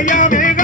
அதிசயமே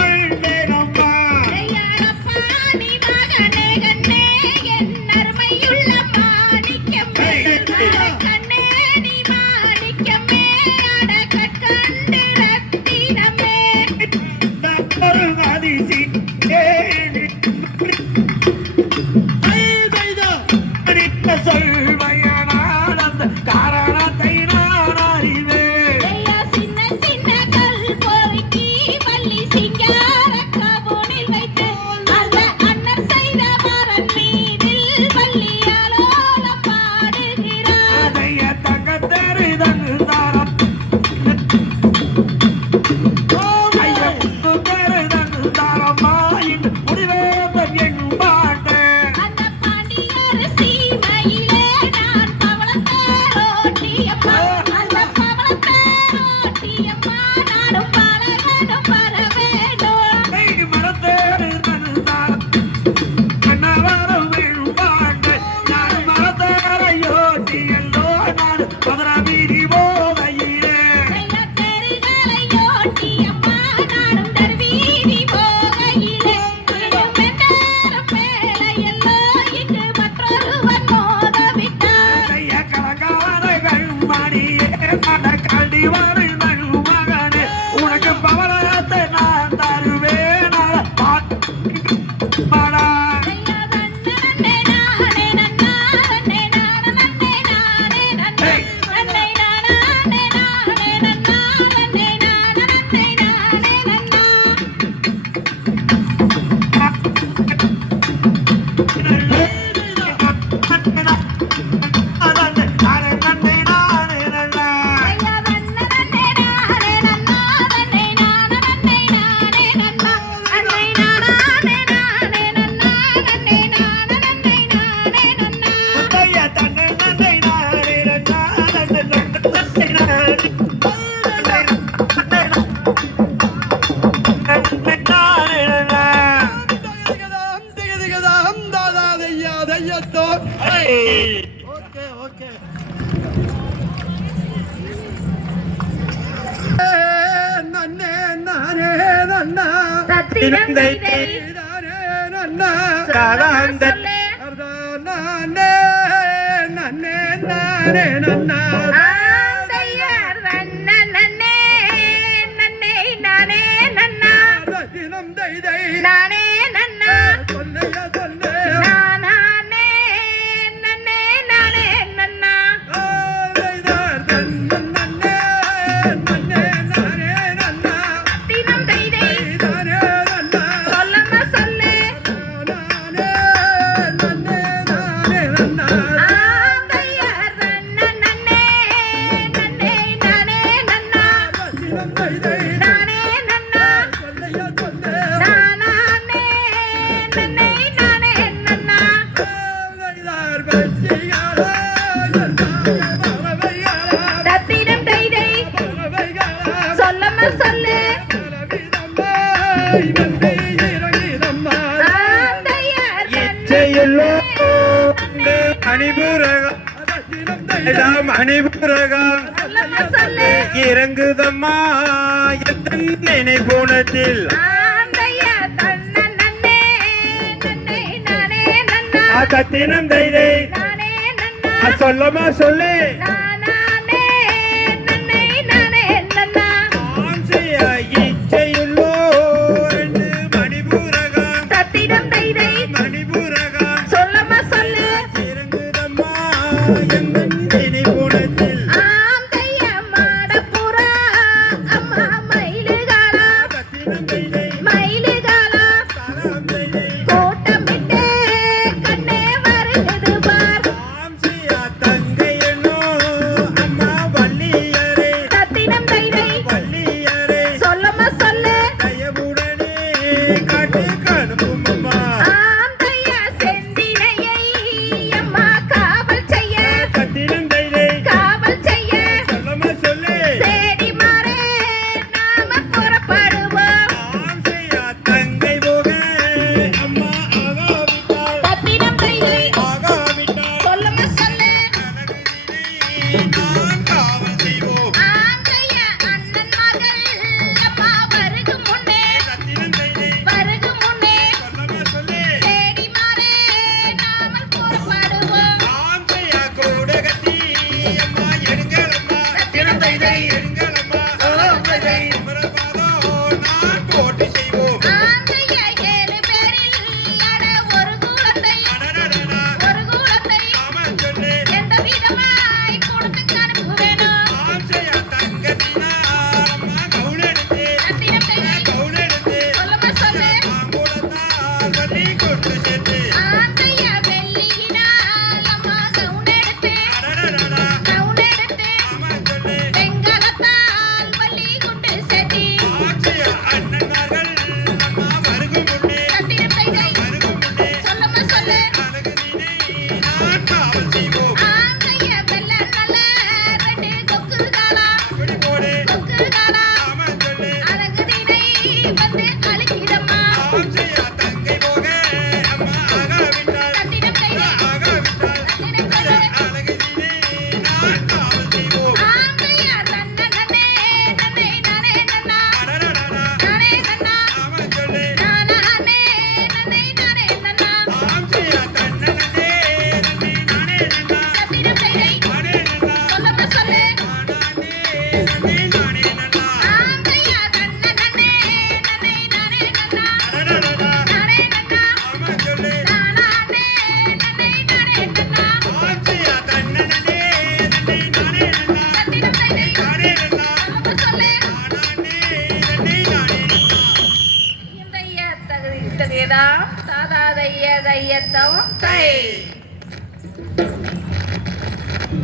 நானே இறங்குதம்மா எத்தன் நினைப்போனத்தில் ஆந்தையர் தன்ன நன்னே நன்னே நானே நன்னா தத்தினம் தைதை. சொல்லமா சொல்லு.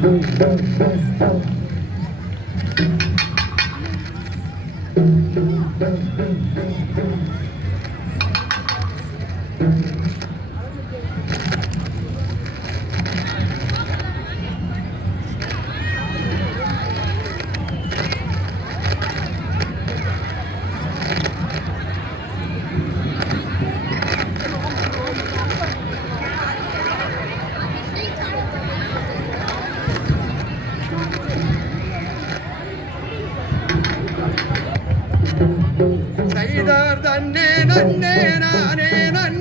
Thank you. செய்தார் தன்னே நன்னே நானே நன்னே.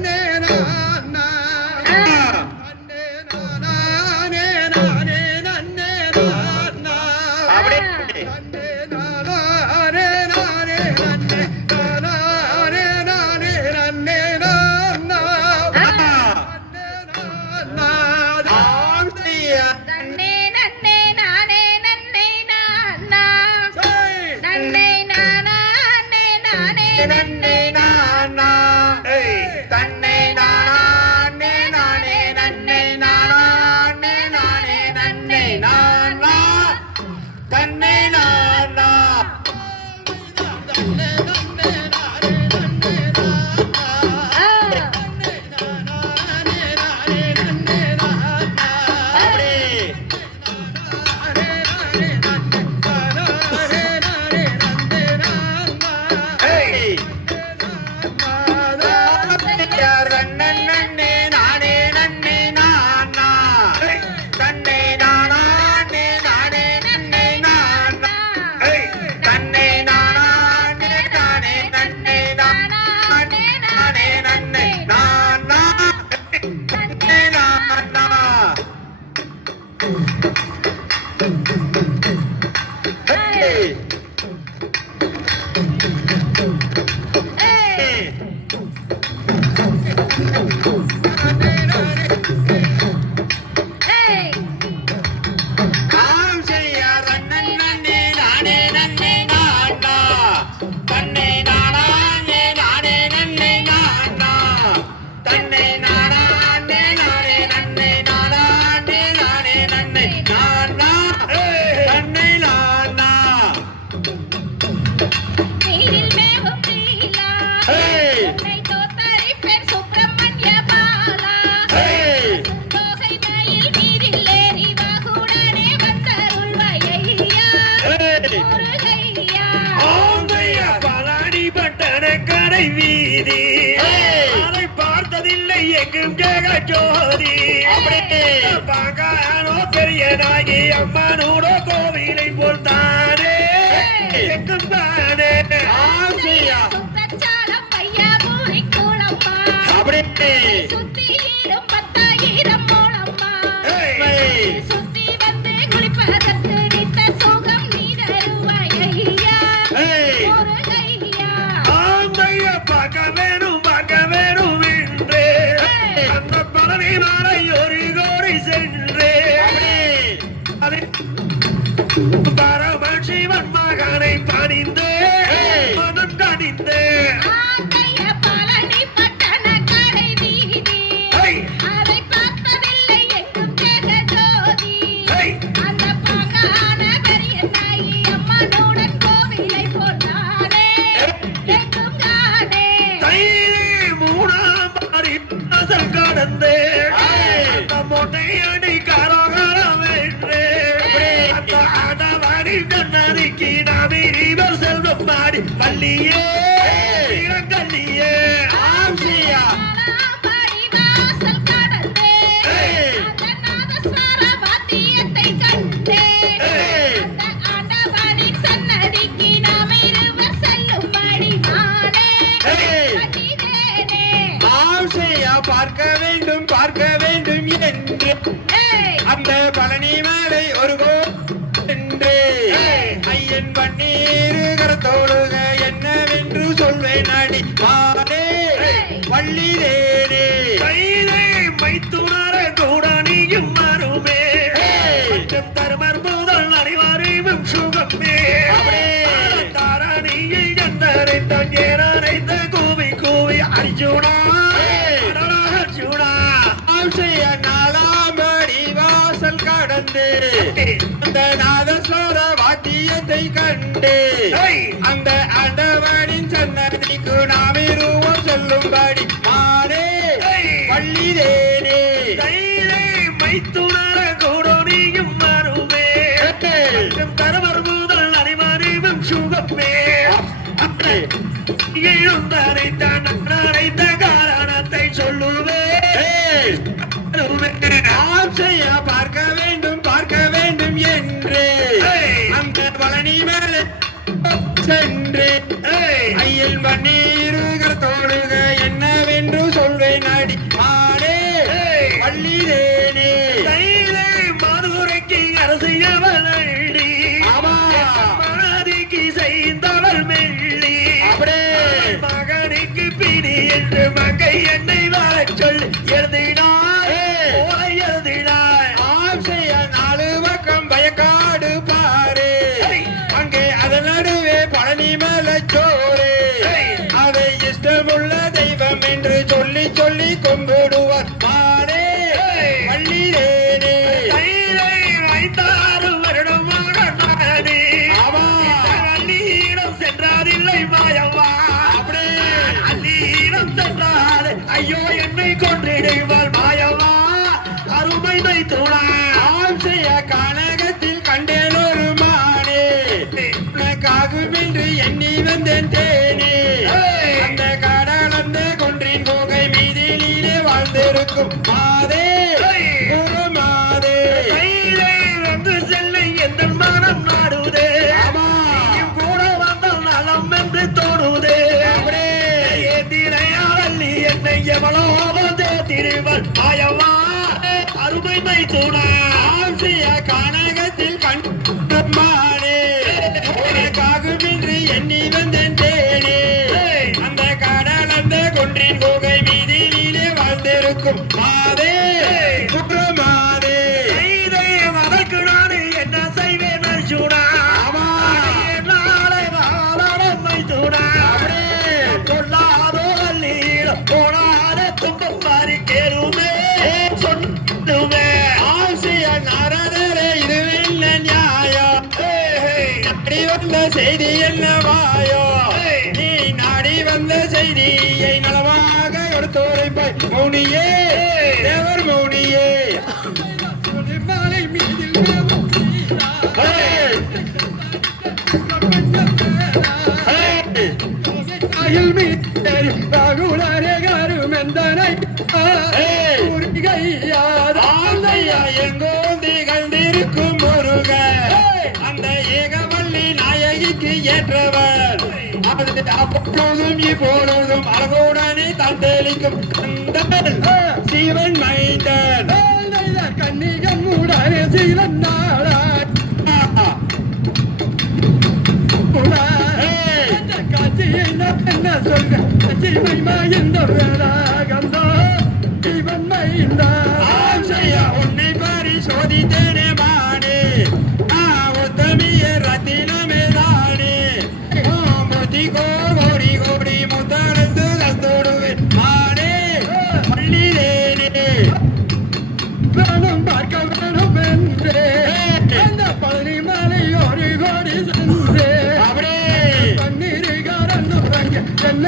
பெரும் ஜெக ஜோதி பாங்கானோ பெரிய நாயகி அம்மானோட கோவிலை போல் தானே. தானே. ஆசியா நாதஸ்வர வாத்தியத்தை கண்டு. அந்த ஆண்டவனின் சன்னதிக்கு நாம் இருவர் சொல்லும்படி மாறே. பள்ளிதேனே. மைத்துணர கோடோனியும் வருவே. தரவர் முதல் அறிவறிவும் சுகமே எழுந்தரைத்த நன்றைத்த காரணத்தை சொல்லுவே. ஏய், சென்று ஐயல் மணி கொன்றிடுவாள் மாயவா அருமை ஆம் செய்ய கானகத்தில் கண்டேன் ஒரு மானே. உனக்காகும் என்று எண்ணி வந்தேன் தேனே. அந்த கடல் அந்த குன்றின் புகை மீதிலே வாழ்ந்திருக்கும் மாதே. குரு மாதே. தைரை வந்து செல்ல எந்த மனம் நாடுதே. கூட வந்தால் நலம் என்று தோணுதே. அப்படியே. ஏத்திரையாவல்லி என்னை எவளோ வந்து ஆயவா? அருமை மைத்துணா ஆம் செய்ய கானகத்தில் கண்ட மானே எண்ணி வந்தேன் தேனே. அந்த கடல் அந்த குன்றின் புகை மீதிலே வாழ்ந்திருக்கும் செய்தி என்ன வாயோ ஏய். நீ நாடி வந்த செய்தியை நலமாக எடுத்துரைப்பாய் மௌனியே. தேவர் மௌனியே ஏய். ஏய். ஏய். ஆந்தையா எங்கோந்தி கண்டிருக்கும் முருக அந்த ஏகவல்லி நாயகிக்கு ஏற்றவர். அது அப்பொழுதும் இப்பொழுதும் அழகுடனே தந்தளிக்கும் சிவன் மைந்தன். கன்னிகம் உடனே சீலன் நாடா என்ன சொல்றேன் சீமை மாய்ந்த வேளாகந்தோ இவன் மைந்தா உன்னை பரிசோதித்தேனே